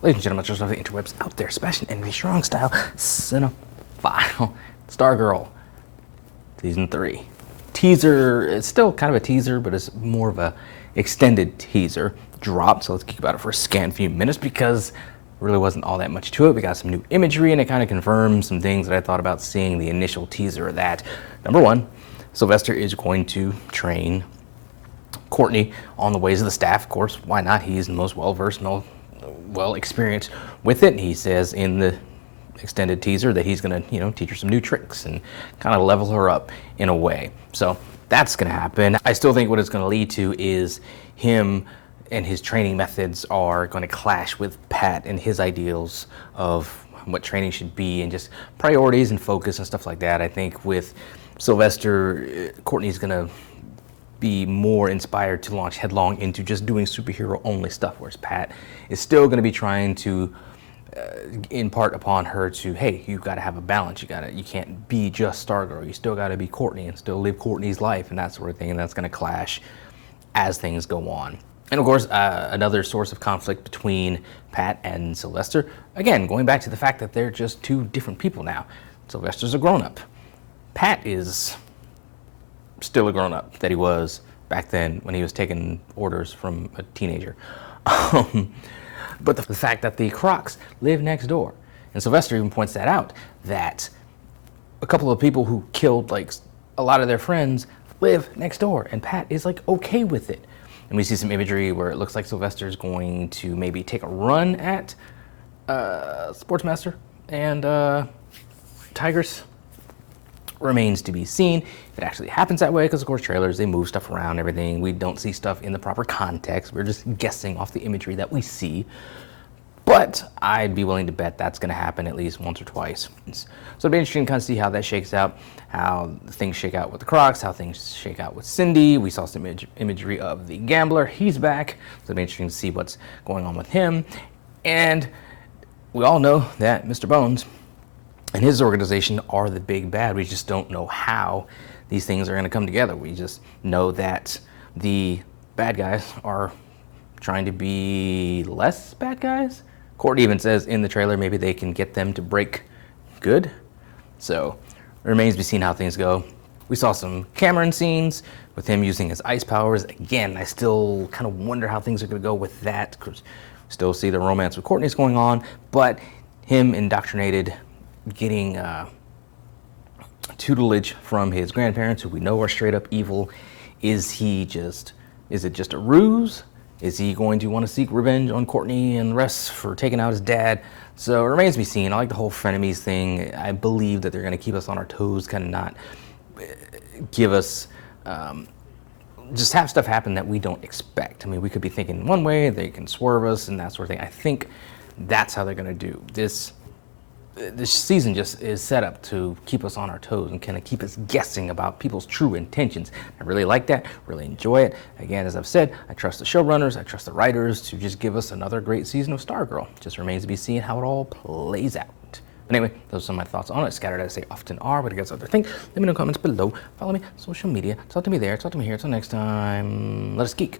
Ladies and gentlemen, just of the interwebs out there, smashing envy strong style cinephile. Stargirl, season 3. Teaser, it's still kind of a teaser, but it's more of a extended teaser drop. So let's geek about it for a scant few minutes because there really wasn't all that much to it. We got some new imagery and it kind of confirms some things that I thought about seeing the initial teaser of that. Number one, Sylvester is going to train Courtney on the ways of the staff. Of course, why not? He's the most well-versed, well experienced with it. He says in the extended teaser that he's going to, teach her some new tricks and kind of level her up in a way. So that's going to happen. I still think what it's going to lead to is him and his training methods are going to clash with Pat and his ideals of what training should be and just priorities and focus and stuff like that. I think with Sylvester, Courtney's going to be more inspired to launch headlong into just doing superhero only stuff, whereas Pat is still going to be trying to impart upon her to, hey, you got to have a balance. You can't be just Stargirl. You still got to be Courtney and still live Courtney's life and that sort of thing. And that's going to clash as things go on. And of course, another source of conflict between Pat and Sylvester. Again, going back to the fact that they're just two different people now. Sylvester's a grown-up. Pat is still a grown-up that he was back then when he was taking orders from a teenager. But the fact that the Crocs live next door, and Sylvester even points that out, that a couple of people who killed like a lot of their friends live next door, and Pat is like okay with it. And we see some imagery where it looks like Sylvester's going to maybe take a run at Sportsmaster and Tigers. Remains to be seen if it actually happens that way, because of course trailers, they move stuff around, everything. We don't see stuff in the proper context. We're just guessing off the imagery that we see. But I'd be willing to bet that's going to happen at least once or twice. So it'll be interesting to kind of see how that shakes out, how things shake out with the Crocs, how things shake out with Cindy. We saw some imagery of the Gambler. He's back. So it'll be interesting to see what's going on with him. And we all know that Mr. Bones and his organization are the big bad. We just don't know how these things are going to come together. We just know that the bad guys are trying to be less bad guys. Courtney even says in the trailer maybe they can get them to break good. So it remains to be seen how things go. We saw some Cameron scenes with him using his ice powers. Again, I still kind of wonder how things are going to go with that, because we still see the romance with Courtney's going on, but him indoctrinated, getting tutelage from his grandparents, who we know are straight up evil. Is it just a ruse? Is he going to want to seek revenge on Courtney and the rest for taking out his dad? So it remains to be seen. I like the whole frenemies thing. I believe that they're going to keep us on our toes, kind of not give us, just have stuff happen that we don't expect. I mean, we could be thinking one way, they can swerve us and that sort of thing. I think that's how they're going to do this. This season just is set up to keep us on our toes and kind of keep us guessing about people's true intentions. I really like that, really enjoy it. Again, as I've said, I trust the showrunners, I trust the writers to just give us another great season of Stargirl. Just remains to be seen how it all plays out. But anyway, those are some of my thoughts on it, scattered as they often are. What do you guys think? Let me know in the comments below. Follow me, social media. Talk to me there, talk to me here. Until next time, let us geek.